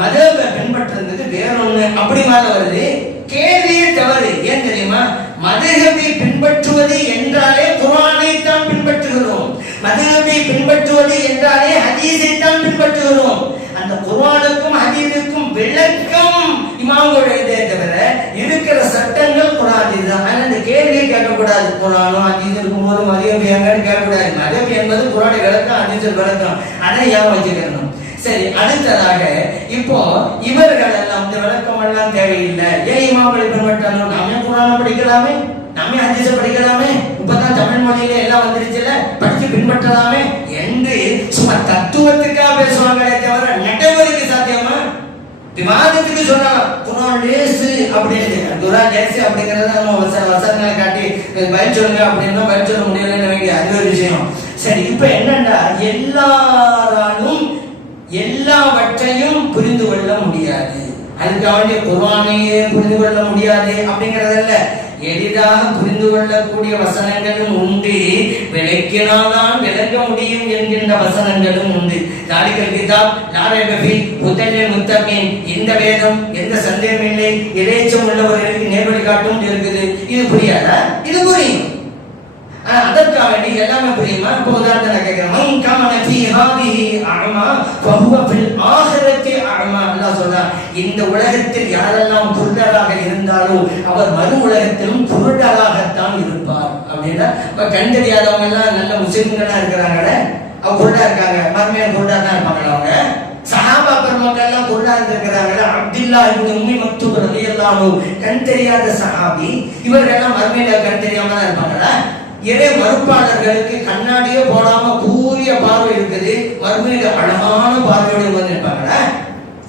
மதுஹபை பின்பற்றுறது வேற ஒண்ணு, அப்படி மாதிரி வருது. கேள்வியே தவறு. ஏன் தெரியுமா? மதுஹபை பின்பற்றுவது என்றாலே குர்ஆனை தான் பின்பற்றுகிறோம், மதுஹபை பின்பற்றுவது என்றாலே ஹதீஸை தான் பின்பற்றுகிறோம். அந்த குர்ஆனுக்கும் ஹதீஸுக்கும் விளக்கம் இமாம்களுடைய தவிர இருக்கிற சட்டங்கள் குர்ஆன் தான். ஆனா இந்த கேள்வியை கேட்கக்கூடாது, குர்ஆனும் ஹதீஸ் இருக்கும்போது மதுஹப் எங்கன்னு கேட்கக்கூடாது. மதுஹப் என்பது குர்ஆனை விளக்கம், ஹதீஸை விளக்கம், அதை ஏன் வச்சுக்கணும்? சரி, அடுத்ததாக இப்போ இவர்கள் எல்லாம் இந்த விளக்கம் எல்லாம் தேவையில்லை, ஏன் இமாம்களை பின்பற்றணும்? நாமே குர்ஆனை படிக்கலாமே, நாமே ஹதீஸை படிக்கலாமே, இப்பதான் தமிழ் மொழியில எல்லாம் வந்துருச்சுல, படிச்சு பின்பற்றலாமே என்று சும்மா தத்துவத்துக்காக பேசுவாங்களே தவிர நடைமுறைக்கு சாத்தியமா? விவாதத்துக்கு சொல்லலாம், குர்ஆன் லேசு அப்படின்னு, குர்ஆன் லேசு அப்படிங்கறத நம்ம வசனங்களை காட்டி பதில் சொல்லுங்க அப்படின்னா பதில் சொல்ல முடியலன்னு வைங்க, அது ஒரு விஷயம். சரி, இப்ப என்னன்னா எல்லாராலும் எல்லாவற்றையும் புரிந்து கொள்ள முடியாது, அதுக்காக குர்ஆனையே புரிந்து கொள்ள முடியாது அப்படிங்கறதல்ல, எளிதாக புரிந்து கொள்ளக்கூடிய வசனங்களும் உண்டு, விளக்கினால்தான் விளங்க முடியும் என்கின்ற வசனங்களும் உண்டு. தாலிகல் கிதாப் லா ரைப ஃபீஹ் ஹுதல் லில் முத்தகீன், இந்த வேதம் எந்த சந்தேகமும் இல்லை, இறைச்சம் உள்ளவர்களுக்கு நேர்வழி காட்டும் இருக்குது. இது புரியாதா? இது புரியும். அதற்காக வேண்டி எல்லாமே புரியுமா? இப்போ உதாரணத்தை கேட்கிறேன், மன் கான ஃபீ ஹாதிஹி அஅமா ஃபஹுவ ஃபில் ஆகிரத்தி அஅமா. அல்லாஹ் சொல்றான், இந்த உலகத்தில் யாரெல்லாம் குருடராக இருந்தாலும் அவர் மறு உலகத்திலும் குருடராகத்தான் இருப்பார். அப்படி அப்படின்னா இப்ப கண் தெரியாதவங்க எல்லாம் நல்ல முஸ்லிம்களா இருக்கிறாங்களே, அவங்க குருடா இருக்காங்க, மறுமையா குருடா தான் இருப்பாங்க. அவங்க சஹாபா பெருமக்கள் எல்லாம் குருடா இருக்கிறாங்களே, அப்துல்லா இப்னு உம்மி மக்தூம் ரலியல்லாஹு அன்ஹு கண் தெரியாத சஹாபி, இவர்கள் எல்லாம் மறுமையில கண் தெரியாம தான் இருப்பாங்களா? இறை மறுப்பாளர்களுக்கு கண்ணாடியே போடாம கூரிய பார்வை இருக்குது, மறுமையில அழகான பார்வையோடு வந்து இருப்பாங்களா?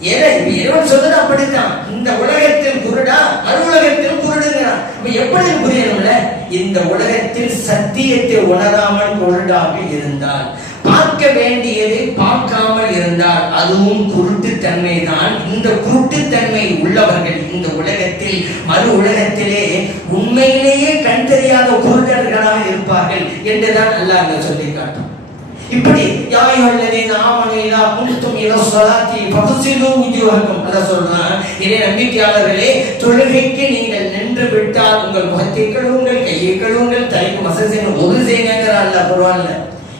இறைவன் சொல்றது அப்படித்தான். இந்த உலகத்தில் குருடா, மறு உலகத்தில் குருடுங்கிறான். எப்படி புரியணும்ல? இந்த உலகத்தில் சத்தியத்தை உணராமல் குருடாக இருந்தால், பார்க்க வேண்டியதை பார்க்காமல் இருந்தால் அதுவும் குருட்டுத்தன்மை தான். இந்த குருட்டுத்தன்மை உள்ளவர்கள் இந்த உலகத்தில் மறு உலகத்திலே உண்மையிலேயே கண் தெரியாத குருடர்களாக இருப்பார்கள் என்றுதான் அல்லாஹ் சொல்லி காட்டும். இப்படி யாயுல்லதீன ஆமனு இதா குன்தும் இலா ஸலாத்தி ஃபக்ஸிலு wujuhakum அல்லாஹ் சொல்றான், இறை நம்பிக்கையாளர்களே, தொழுகைக்கு நீங்கள் நின்று விட்டால் உங்கள் முகத்தை கழுவுங்கள், கையை கழுவுங்கள், தலைக்கு மசாஜ் ஒது செய்யுங்கங்கற அல்லாஹ் குர்ஆன்ல.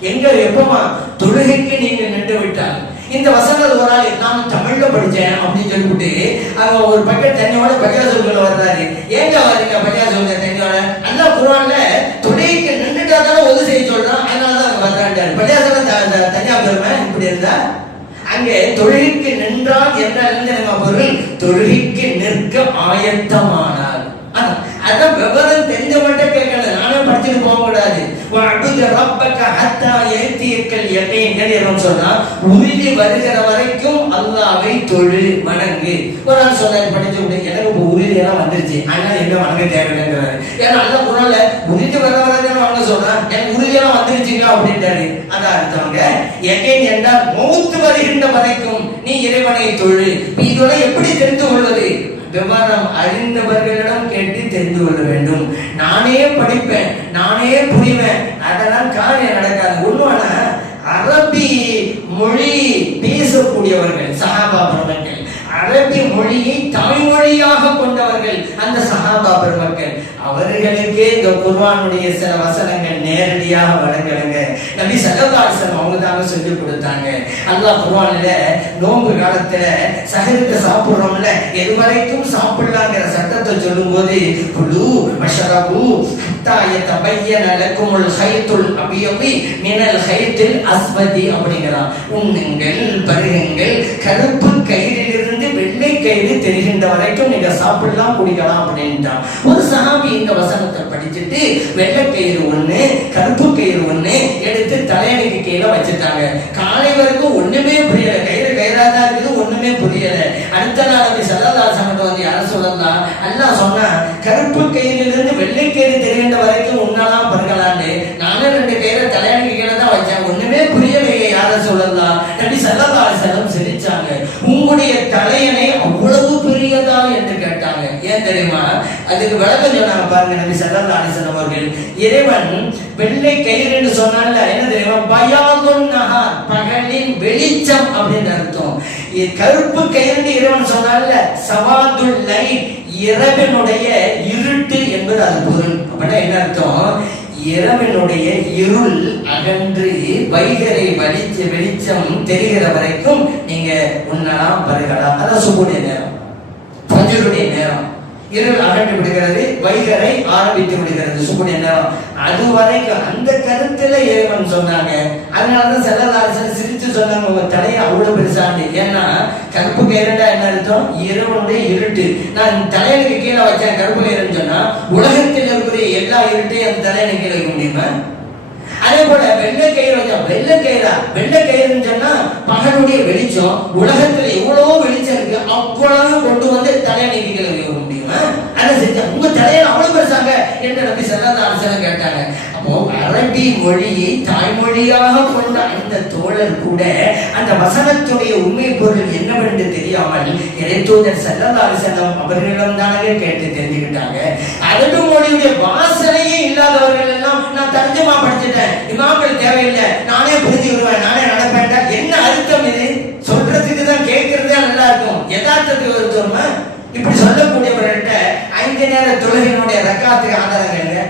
எங்க எப்பமா தொழுகைக்கு நீங்க நின்று விட்டால், இந்த வசனங்கள் ஒரு ஆள் நான் தமிழ்ல படிச்சேன் அப்படின்னு சொல்லிவிட்டு அவங்க ஒரு பக்கெட் தண்ணியோட பஜாசூல்ல வர்றாரு. ஏங்க வரீங்க பஜாசூல்ல தண்ணியோட? அல்லாஹ் குர்ஆன்ல தொழுகைக்கு நின்றுட்டா தானே ஒது செய்ய சொல்றான், அதனாலதான் அவங்க வர்றாங்க. பஜாசூல்ல தனியா பெருமை இப்படி இருந்தா அங்கே தொழுகைக்கு நின்றால் என்ன பொருள்? தொழுகைக்கு நிற்க ஆயத்தமானார். அதான் விவரம் தெரிஞ்ச மட்டும் கேட்கல, நானே படிச்சுட்டு போக கூடாது. உறுதி வருகிற வரைக்கும் அல்லாஹ்வை தொழு, வணங்கு. ஒரு ஆள் சொன்னாரு படிச்சு விட்டு, எனக்கு இப்ப உறுதி எல்லாம் வந்துருச்சு, அதனால என்ன வணங்க தேவைங்கிறாரு. ஏன்னா அல்லாஹ் குர்ஆன்ல உறுதி வர வரைக்கும் வணங்க சொல்றான், எனக்கு உறுதி எல்லாம் வந்துருச்சுங்களா அப்படின்ட்டாரு. அதான் அர்த்தவங்க எகைன் என்றால் மௌத்து வருகின்ற வரைக்கும் நீ இறைவனை தொழு. இதெல்லாம் எப்படி தெரிந்து கொள்வது? விவரம் அறிந்தவர்களிடம் கேட்டு தெரிந்து கொள்ள வேண்டும். நானே படிப்பேன், நானே புரிவேன், அதெல்லாம் காரியம் நடக்காது. ஒண்ணுவான அரபி மொழி பேசக்கூடியவர்கள் சஹாபா பெருமக்கள், அரபி மொழியை தாய்மொழியாக கொண்டவர்கள் அந்த சஹாபா பெருமக்கள், அவர்களுக்கே இந்த குர்ஆனுடைய சில வசனங்கள் நேரடியாக வழங்கலுங்க. நபி ஸல்லல்லாஹு அலைஹி வஸல்லம் அவங்க தாங்க சொல்லி கொடுத்தாங்க. அல்லாஹ் குர்ஆன்ல நோன்பு காலத்துல சஹருக்கு சாப்பிடுறோம்ல, எது வரைக்கும் சாப்பிடலாங்கிற சட்டத்தை சொல்லும்போது குலு வஷரபு ஹத்தா யதபய்யன லக்குமுல் ஹைத்துல் அபியதி மினல் ஹைத்தில் அஸ்வதி அப்படிங்கறான். உண்ணுங்கள், பருகுங்கள், கருப்பு கயிறிலிருந்து வெள்ளை கயிறு தெரிகின்ற வரைக்கும் நீங்க சாப்பிடலாம், குடிக்கலாம் அப்படின்ட்டான். ஒரு சஹாபி இந்த வசனத்தை படிச்சுட்டு வெள்ளை கயிறு ஒண்ணு, கருப்பு கயிறு ஒண்ணு எடுத்து தலையணைக்கு கீழே வச்சுட்டாங்க. காலை வரைக்கும் ஒண்ணுமே புரியல, கயிறு கயிறாதான் இருக்குது, ஒண்ணுமே புரியல. அடுத்த நாள் நபி ஸல்லல்லாஹு அலைஹி வஸல்லம் வந்து யார சொல்லலாம், அல்லாஹ் சொன்னா கருப்பு கயிறிலிருந்து வெள்ளை கயிறு தெரிகின்ற வரைக்கும் உண்ணலாம் பருகலான்னு. நானும் 2 கயிறை தலையணைக்கு கீழே தான் வச்சேன், ஒண்ணுமே புரியலையே யார சொல்லலாம். நபி ஸல்லல்லாஹு அலைஹி வஸல்லம் சிரிச்சாங்க. உங்களுடைய தலையணை அவ்வளவு பெரியதா என்று கேட்டாங்க. ஏன் தெரியுமா? அதுக்கு விளக்கம் சொன்னாங்க பாருங்க நபி ஸல்லல்லாஹு அலைஹி வஸல்லம் அவர்கள். இறைவன் வெள்ளை கயிறு என்று சொன்னால என்ன தெரியுமா? பயாதுன் நஹார், பகலின் வெளிச்சம் அப்படின்னு அர்த்தம். கருப்பு கயிறு இறைவன் சொன்னால சவாதுல் லைல், இரவினுடைய இருட்டு என்பது அது பொருள். அப்படின்னா என்ன அர்த்தம்? இரவினுடைய இருள் அகன்று வைகரை வெளிச்சம் தெரிகிற வரைக்கும் நீங்க உண்ணலாம், பருகலாம். அதான் சுபுடைய நேரம், ஃபஜ்ருடைய நேரம். இருள் அகன்று விடுகிறது, வைகரை ஆரம்பித்து விடுகிறது, சுபுடைய நேரம். அது வரைக்கும் அந்த கருத்துல இறைவன் சொன்னாங்க. அதனாலதான் ஸல்லல்லாஹு அலைஹி வஸல்லம் சிரிச்சு சொன்னாங்க, உங்க தலையை அவ்வளவு பெருசாண்டு. ஏன்னா கருப்பு கயிறுண்டா என்ன அர்த்தம்? இரவுடைய இருட்டு. நான் தலையணைக்கு கீழே வச்சேன் கருப்பு கயிறுன்னு சொன்னா உலகத்தில் இருக்கிற எல்லா இருட்டையும் அந்த தலையணை கீழே வைக்க முடியுமா? அதே போல வெள்ளை கயிறு வச்சா, வெள்ளை கயிறா, வெள்ளை கயிறுன்னு சொன்னா பகலுடைய வெளிச்சம், உலகத்துல எவ்வளவோ வெளிச்சம் இருக்கு, அவ்வளவு கொண்டு வந்து தலையணைக்கு கீழே வைக்க முடியுமா? அதை செஞ்சா உங்க தலையை அவ்வளவு பெருசாங்க என்று நபி ஸல்லல்லாஹு அலைஹி வஸல்லம் கேட்டாங்க. அப்போ அரபி மொழியை தாய்மொழியாக கொண்ட அந்த தோழர் கூட அந்த வசனத்துடைய உண்மை பொருள் என்னவென்று தெரியாமல் இறைத்தூதர் ஸல்லல்லாஹு அலைஹி வஸல்லம் அவர்களிடம் தானே கேட்டு தெரிஞ்சுக்கிட்டாங்க. அரபி மொழியுடைய வாசனையே இல்லாதவர்கள் எல்லாம் நான் தர்ஜமா படிச்சுட்டேன், இமாம்கள் தேவையில்லை, நானே புரிஞ்சுக்கிடுவேன், நானே நடப்பேன். என்ன அர்த்தம் இது? சொல்றதுக்கு தான், கேட்கறதே நல்லா இருக்கும், யதார்த்தத்துக்கு வருத்தோம்னா இப்படி சொல்லக்கூடியவர்கள்ட்ட 5 நேர தொழுகையினுடைய ரக்காத்துக்கு ஆதாரம் என்ன?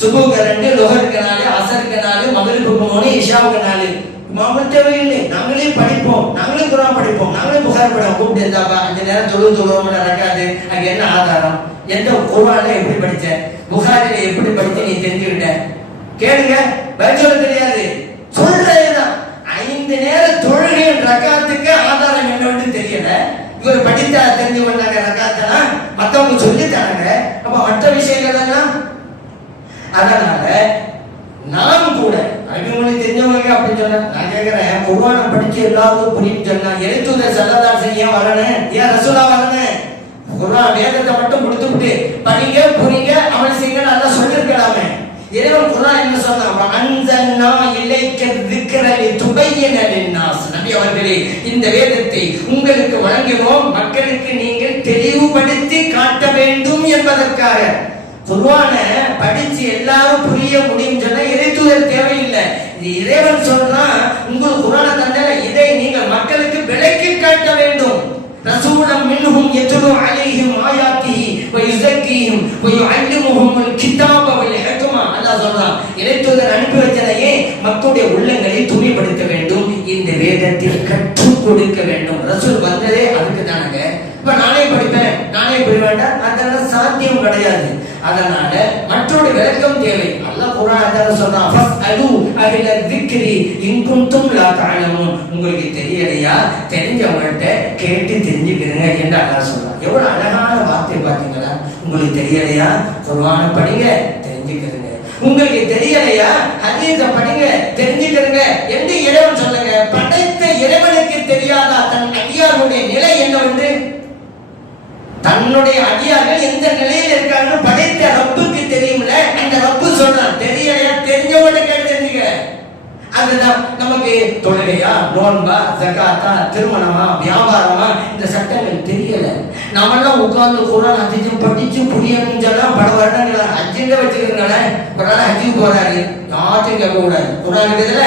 சுபுக்கு 2, லுஹருக்கு 4, அஸருக்கு 4, மக்ரிபுக்கு 3, இஷாவுக்கு 4. இமாம்கள் தேவையில்லை, நாங்களே படிப்போம், நாங்களே குர்ஆன் படிப்போம், நாங்களே புகார் படிப்போம். கூப்பிட்டு இருந்தாப்பா 5 நேரம் தொழுவோம்ல ரக்காத்து, அங்க என்ன ஆதாரம்? எந்த குர்ஆன்ல எப்படி படிச்ச? புகாரில எப்படி படித்து நீ தெரிஞ்சுக்கிட்ட? கேளுங்க, பதில் சொல்ல தெரியாது. சொல்றதுதான் 5 நேர தொழுகையின் ரக்காத்துக்கு ஆதாரம் என்னன்னு தெரியல. இவர் படித்தா தெரிஞ்சு கொண்டாங்க ரக்காத்தனா, மத்தவங்க சொல்லித்தாங்க. அப்ப மற்ற விஷயங்கள் எல்லாம் அதனால நாம் கூட அபிமொழி தெரிஞ்சவங்க அப்படின்னு சொன்ன. நான் கேட்கிறேன், குர்ஆனை படிச்சு எல்லாரும் புரியும் சொன்னா எழுத்துதர் ஸல்லல்லாஹு அலைஹி வஸல்லம் ஏன் வரணும்? ஏன் ரசூலா வரணும்? குர்ஆன் வேதத்தை மட்டும் கொடுத்துட்டு படிங்க புரிங்க அமல் செய்யுங்க நல்லா சொல்லிருக்கலாமே. இறைவன் குர்ஆன் என்ன சொன்னா? அன்ஸல்னா இலைக்க ذிக்ர லிதுபையின லின்னாஸ். நபி அவர்களே, இந்த வேதத்தை உங்களுக்கு வழங்கினோம் மக்களுக்கு நீங்கள் தெளிவுபடுத்தி காட்ட வேண்டும் என்பதற்காக. குர்ஆனை படிச்சு எல்லாரும் புரிய முடியும் சொன்னா இறைத்தூதர் தேவையில்லை. இது இறைவன் சொல்றான், உங்களுக்கு குர்ஆனை தந்தல, இதை நீங்கள் மக்களுக்கு விளக்கி காட்ட வேண்டும். ரசூலம் மின்ஹும் யத்லு அலைஹிம் ஆயாத்திஹி வ யுஸக்கிஹிம் வ யுஅல்லிமுஹுல் கிதாப வல் ஹிக்மா. அல்லாஹ் சொல்றான், இறைத்தூதர் அனுப்பி வச்சதையே மக்களுடைய உள்ளங்களை தூய்மைப்படுத்த வேண்டும், இந்த வேதத்தில் கற்றுக் கொடுக்க வேண்டும். ரசூல் வந்ததே அதுக்கு தானங்க. இப்ப நானே படிப்பேன் நானே புரிவேண்டா, அதெல்லாம் சாத்தியம் கிடையாது. அதனால மற்றொரு விளக்கம் தேவை. அல்லாஹ் குர்ஆன்ல சொல்றான், ஃபஸ்அலு அஹ்ல ذிக்ரி இன் குன்தும் லா தஅலமூன். உங்களுக்கு தெரியலையா, தெரிஞ்சவங்கள்ட்ட கேட்டு தெரிஞ்சுக்கிறங்க என்று அல்லாஹ் சொல்றான். எவ்வளவு அழகான வார்த்தை பாத்தீங்களா? உங்களுக்கு தெரியலையா, குர்ஆனை படிங்க தெரிஞ்சுக்கிறங்க. உங்களுக்கு தெரியலையா, ஹதீஸ படிங்க தெரிஞ்சுக்கிறங்க என்று இறைவன் சொல்லுங்க. படைத்த இறைவனுக்கு தெரியாதா தன் அடியாருடைய நிலை என்னவென்று? தன்னுடைய அடியார்கள் எந்த நிலையில் இருக்காங்க படைத்த ரப்புக்கு தெரியும்ல. அந்த ரப்பு சொல்றான், தெரியலையா, தெரிஞ்சவனுக்கு தெரிஞ்சுக்க. அதுதான் நமக்கு தொழுகையா, நோன்பா, ஜகாத்தா, திருமணமா, வியாபாரமா, இந்த சட்டங்கள் தெரியல. நாமெல்லாம் உட்கார்ந்து குர்ஆன் ஹதீஸ் படிச்சு புரியணும் சொன்னா பல வருடங்கள் ஹஜ்ஜிங்க வச்சுக்கிறதுனால ஒரு நாள் ஹஜ்ஜுக்கு போறாரு, யார்ட்டும் கேட்க கூடாது. குர்ஆன் இருக்குதுல்ல,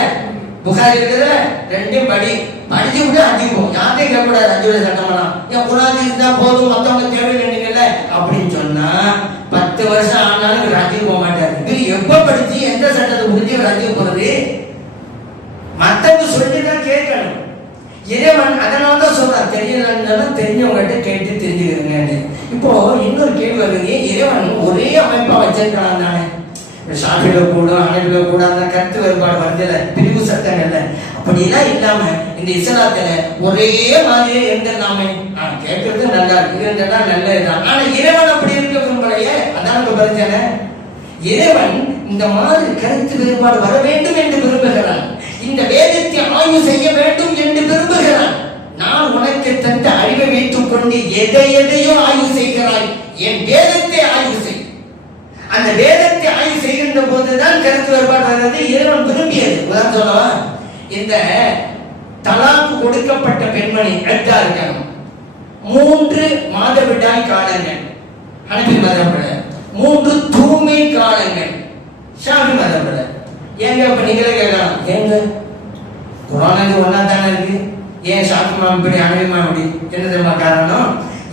புகாரி இருக்குதுல்ல, ரெண்டையும் படிச்சு விட்டு ஹஜ்ஜுக்கு போகும். யார்ட்டையும் கேட்க கூடாது. ஹஜ்ஜுடைய சட்டமெல்லாம் ஏன் குர்ஆன் இருந்தா போதும், மத்தவங்க தேவையில்லைங்கல்ல அப்படின்னு சொன்னா 10 வருஷம் ஆனாலும் இவர் ஹஜ்ஜுக்கு போக மாட்டாரு. இது எப்ப படிச்சு எந்த சட்டத்தை முடிஞ்சு இவர் ஹஜ்ஜுக்கு போறது? மத்தவங்க சொல்லிதான் கேட்கணும். இறைவன் அதனாலதான் சொல்றான், தெரியலன்னா தெரிஞ்சவங்ககிட்ட கேட்டு தெரிஞ்சுக்கிறீங்க. இப்போ இன்னொரு கேள்வி வருது, இறைவன் ஒரே அமைப்பா வச்சிருக்கான் தானே? ஷாஃபில கூட ஹனபில கூட அந்த கருத்து வேறுபாடு வருதுல, பிரிவு சட்டங்கள்ல அப்படிலாம் இல்லாம இந்த இஸ்லாத்துல ஒரே மாதிரியே இருந்திருந்தாமே கேட்கறது நல்லா இருந்தா நல்லதுதான். ஆனா இறைவன் அப்படி இருக்க விரும்பலையே, அதான் பிரச்சனை. இறைவன் இந்த மாதிரி கருத்து வேறுபாடு வர வேண்டும் என்று விரும்புகிறான். இந்த வேதத்தை ஆய்வு செய்ய வேண்டும் என்று விரும்புகிறான். நான் உனக்கு தந்த அறிவை வைத்துக் கொண்டு எதையோ ஆய்வு செய்கிறாய், என் வேதத்தை ஆய்வு செய். அந்த வேதத்தை ஆய்வு செய்கின்ற போதுதான் கருத்து வேறுபாடு வருவது இறைவன் விரும்பியது. உதாரணம் சொல்லவா? இந்த தலாக்கு கொடுக்கப்பட்ட பெண்மணி எடுத்தா இருக்கணும் 3 மாதவிடாய் காலங்கள் ஹனபி மதப்பட, 3 தூய்மை காலங்கள் ஷாஃபி மதப்பட. ஏங்க இப்ப நீங்களே கேட்கலாம், ஏங்க குர்ஆன்ல ஒண்ணா தானே இருக்கு, ஏன் ஷாஃபி மாம் இப்படி ஹனபி மாம் இப்படி? என்ன தெரியுமா காரணம்?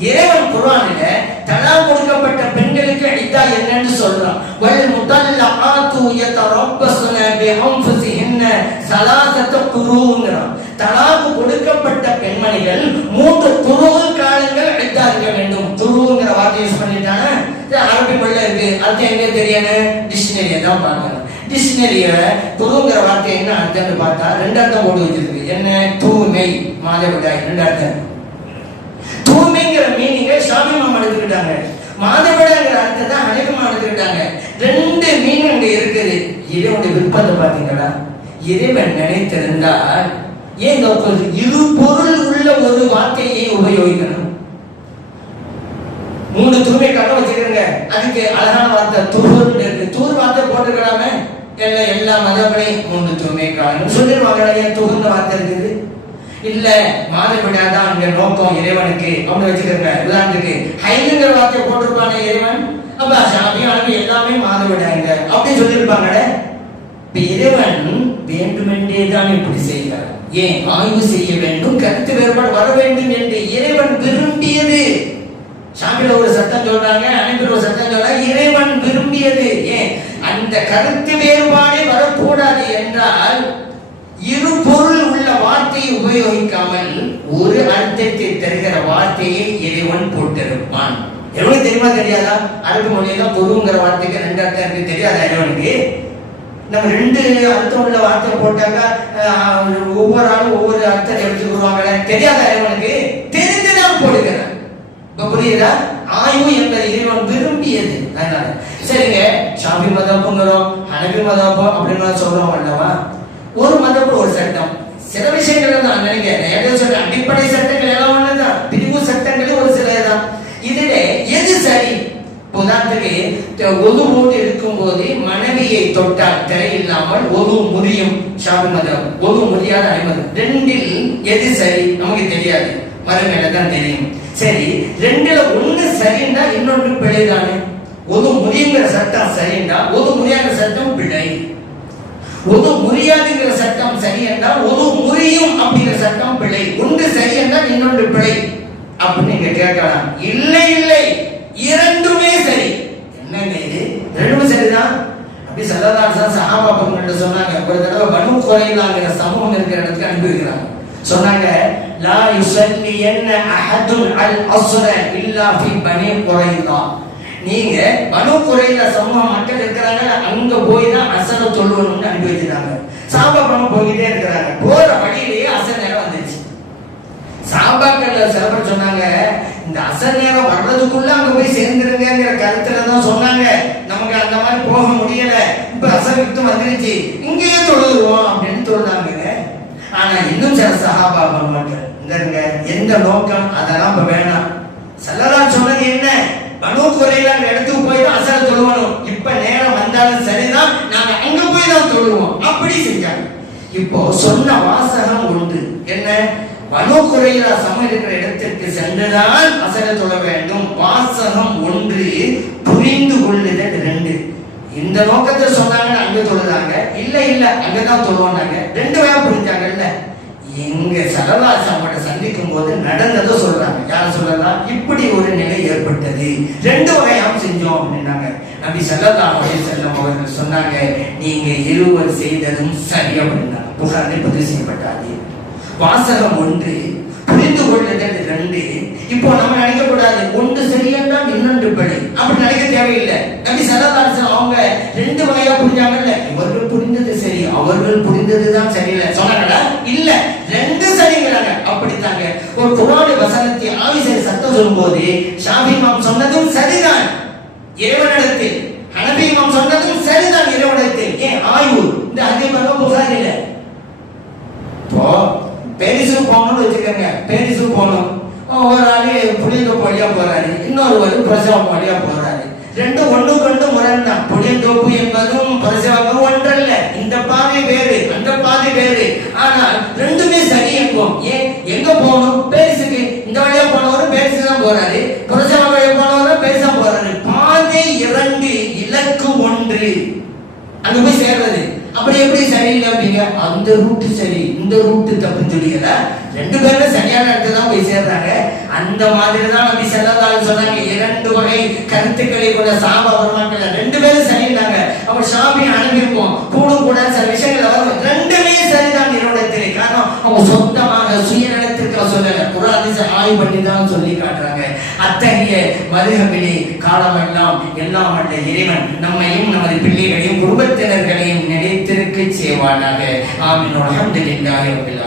இறைவன் குர்ஆனில தலாக் கொடுக்கப்பட்ட பெண்களுக்கு இத்தா என்னன்னு சொல்றான். வல் முதல்லஆத்து யதரப்பஸ்ன பிஅன்ஃபுஸிஹின்ன ஸலாஸத குரூங்கிறான். தலாக் கொடுக்கப்பட்ட பெண்மணிகள் 3 குரூ காலங்கள் இத்தா இருக்க வேண்டும். குரூங்கிற வார்த்தை யூஸ் பண்ணிட்டாங்க, அரபி மொழியில இருக்கு. அது எங்க தெரியணும்? டிக்ஷனரியை தான் பார்க்கணும். டிக்ஷனரிய குரூங்கிற வார்த்தை என்ன அர்த்தம்னு பார்த்தா 2 அர்த்தம் போட்டு வச்சிருக்கு. என்ன? தூய்மை, மாதவிடாய் 2 அர்த்தம். தூய்மைங்கிற மீனிங்கை ஷாஃபி இமாம் எடுத்துக்கிட்டாங்க, மாதவிடாய்ங்கிற அர்த்தத்தை ஹனபி இமாம் எடுத்துக்கிட்டாங்க. 2 மீனிங் அங்க இருக்குது. இறைவனுடைய விருப்பத்தை பாத்தீங்களா? இறைவன் நினைத்திருந்தால் ஏன் இரு பொருள் உள்ள ஒரு வார்த்தையை உபயோகிக்கணும்? 3 தூய்மை காலம் வச்சுக்கிறேங்க, அதுக்கு அழகான வார்த்தை துருர் இருக்கு. துருர் வார்த்தை போட்டுக்கலாமே, எல்லா மதங்களையும் 3 தூய்மை காலம் சொல்லிடுவாங்க. ஏன் துருந்த வார்த்தை இருக்குது? இல்ல, மாதவிடாதான் அங்க நோக்கம் இறைவனுக்கு அப்படின்னு வச்சுக்கிறேங்க. உதாரணத்துக்கு ஹைலுங்கிற வார்த்தை போட்டிருப்பானே இறைவன், அப்ப ஷாஃபி எல்லாமே மாதவிடாங்க அப்படி சொல்லியிருப்பாங்க. இப்ப இறைவன் வேண்டுமென்றே தான் இப்படி செய்கிறார். ஏன்? ஆய்வு செய்ய வேண்டும், கருத்து வேறுபாடு வர வேண்டும் என்று இறைவன் விரும்பியது. ஷாஃபில ஒரு சட்டம் சொல்றாங்க, ஹனபில ஒரு சட்டம் சொல்றாங்க, இறைவன் விரும்பியது. ஏன்? அந்த கருத்து வேறுபாடே வரக்கூடாது என்றால் இரு பொருள் உள்ள வார்த்தையை உபயோகிக்காமல் ஒரு அர்த்தத்தை தருகிற வார்த்தையை இறைவன் போட்டிருப்பான். எவனுக்கு தெரியுமா தெரியாதா? அரபு மொழியெல்லாம் பொதுங்கிற வார்த்தைக்கு 2 அர்த்தம் இருக்கு, தெரியாதா இவனுக்கு? நம்ம 2 அர்த்தம் உள்ள வார்த்தை போட்டாக்கா ஒவ்வொரு ஆளும் ஒவ்வொரு அர்த்தத்தை எடுத்துக்குவாங்களே, தெரியாதா இவனுக்கு? தெரிந்துதான் போடுகிறேன். இப்ப புரியுதா? ஆய்வு என்பது இறைவன் விரும்பியது. அதனால சரிங்க, ஷாஃபி மதப்புங்கிறோம், ஹனபி மதப்பு அப்படின்னு சொல்றோம் அல்லவா? ஒரு மதப்பு ஒரு சட்டம், சில விஷயங்கள் தான் நினைக்கிறேன் சொல்ற அடிப்படை சட்டங்கள் எல்லாம் ஒண்ணுதான், பிரிவு சட்டங்களும் ஒரு சிலதான். இதுல எது சரி? உதாரணத்துக்கு ஒது போட்டு இருக்கும் போது மனைவியை தொட்டால் திரை இல்லாமல் ஒது முறியும் ஷாஃபி மதம், ஒது முறியாத ஐமது. 2ல் எது சரி நமக்கு தெரியாது, மறுமையில தான் தெரியும். சரி, 2ல ஒண்ணு சரின்னா இன்னொன்று பிழைதானே. ஒது முறியுங்கிற சட்டம் சரின்னா ஒது முறியாத சட்டம் பிழை. ஒது முறியாதுங்கிற சட்டம் சரி என்றால் ஒது முறியும் அப்படிங்கிற சட்டம் பிழை. ஒன்று சரி என்றால் இன்னொன்று பிழை அப்படின்னு நீங்க கேட்கலாம். இல்லை இல்லை, 2மே சரி. என்னங்க இது? 2மே சரிதான். அப்படி ஸல்லல்லாஹு சஹாபாக்கள் சொன்னாங்க. ஒரு தடவை பனு குறைலாங்கிற சமூகம் இருக்கிற இடத்துக்கு அனுப்பி வைக்கிறாங்க. சொன்னாங்க, லா யுஸல்லியன்ன அஹதுன் அல் அஸ்ர இல்லா ஃபி பனி குறைலா. நீங்க பனு குறைலா சமூக மக்கள் இருக்கிறாங்க, அங்க போய் தான் அசர தொழுவணும்னு அனுப்பி வச்சிருக்காங்க. சாபாக்கள் போயிட்டே இருக்கிறாங்க. போற வழியிலேயே அசர் நேரம் வந்துச்சு. சாபாக்கள் சில பேர் சொன்னாங்க, இந்த அசர் நேரம் வர்றதுக்குள்ள அங்க போய் சேர்ந்துருங்கிற கருத்துல தான் சொன்னாங்க. நமக்கு அந்த மாதிரி போக முடியல, இப்ப அசர் விட்டு வந்துருச்சு, இங்கேயே தொழுதுருவோம் அப்படின்னு சொல்றாங்க. ஆனா இன்னும் சில சஹாபாக்கள் மட்டும் எந்த நோக்கம் அதெல்லாம் இப்ப வேணாம். ஸல்லல்லாஹு சொன்னது என்ன? பனு குறைலா இடத்துக்கு போய் தான் அசர தொழுவணும். இப்ப நேரம் வந்தாலும் சரிதான், நாங்க அங்க போய் தான் தொழுவோம். அப்படி செஞ்சாங்க. இப்போ சொன்ன வாசகம் உண்டு. என்ன? பனு குறைலா சமம் இருக்கிற இடத்திற்கு சென்றுதான் அசர தொழ வேண்டும். வாசகம் ஒன்று, புரிந்து கொள்ளுதல் 2. இந்த நோக்கத்தை சொன்னாங்க, அங்க தொழுதாங்க. இல்ல இல்ல அங்கதான் தொழுவாங்க. 2 வகையா புரிஞ்சாங்கல்ல. எங்க ஸல்லல்லாஹு சந்திக்கும் போது நடந்ததை சொல்றாங்க. யார சொல்லலாம்? இப்படி ஒரு நிலை ஏற்பட்டது, 2 வகையாவும் செஞ்சோம் அப்படின்னாங்க. நபி ஸல்லல்லாஹு அலைஹி வஸல்லம் அவர்கள் சொன்னாங்க, நீங்க இருவர் செய்ததும் சரி அப்படின்னாங்க. புகாரில் பதிவு செய்யப்பட்டாது. வாசகம் ஒன்று, புரிந்து கொள்ளுதல் 2. இப்போ நம்ம நினைக்க கூடாது ஒன்று சரி என்றால் இன்னொன்று பிழை, அப்படி நினைக்க தேவையில்லை. நபி ஸல்லல்லாஹு அலைஹி வஸல்லம் அவங்க 2 வகையா புரிஞ்சாங்கல்ல. இவர்கள் புரிந்தது சரி, அவர்கள் புரிந்ததுதான் சரியில்லை சொன்னாங்களா? இல்ல, 2 சரிங்கிறாங்க. அப்படித்தாங்க ஒரு குர்ஆன் வசனத்தை ஆவிசரி சத்தம் சொல்லும்போது ஷாஃபி இமாம் சொன்னதும் சரிதான் இறைவனிடத்தில், ஹனபி இமாம் சொன்னதும் சரிதான் இறைவனிடத்தில். ஏன் ஆய்வு? இந்த ஹதீஸ் புகாரில இப்போ பேரிஸுக்கு போகணும்னு வச்சுக்கோங்க. பேரிஸுக்கு போகணும், ஒரு ஆளு புளியந்தோப்பு வழியா போறாரு, இன்னொரு பிரசவம் வழியா போறாரு. 2 ஒண்ணுக்கு முரண். புளியந்தோப்பு என்பதும் பிரசவம் ஒன்றல்ல. இந்த பாதை வேறு, அந்த பாதை வேறு. ஆனால் 2மே சரி என்போம். ஏன்? எங்க போகணும்? பேரிஸுக்கு. இந்த வழியா போனவரும் பேரிஸு தான் போறாரு, பிரசவம் வழியா போனவரும் பேரிஸா போறாரு. பாதை 2, இலக்கு 1. அங்க போய் சேர்றது. அப்படி எப்படி சரியில்லை அப்படிங்க? அந்த ரூட்டு சரி, இந்த ரூட்டு தப்புன்னு சொல்லிக்கல. 2 பேருமே சரியான இடத்துல தான் போய் சேர்றாங்க. அந்த மாதிரி தான் நபி ஸல்லல்லாஹு அலைஹி சொன்னாங்க. 2 வகை கருத்துக்களை கொண்ட சஹாபா பெருமக்கள் 2 பேரும் சரியில்லைங்க. அவங்க ஷாஃபி ஹனபி இருக்கும் கூடும் கூட சில விஷயங்கள் வரும். 2மே சரிதான் என்னோடத்திலே. காரணம் அவங்க சொந்தமாக சுயநலத்திற்கு சொல்லல, குர்ஆனில் ஆய்வு பண்ணி தான் சொல்லி காட்டுறாங்க. அத்தகைய மதுஹபிலே காலமெல்லாம் எல்லாம் வல்ல இறைவன் நம்மையும் நமது பிள்ளைகளையும் குடும்பத்தினர்களையும் நிலைத்திருக்க செய்வானாக. ஆமீன். அல்ஹம்துலில்லாஹி ரப்பில் ஆலமீன்.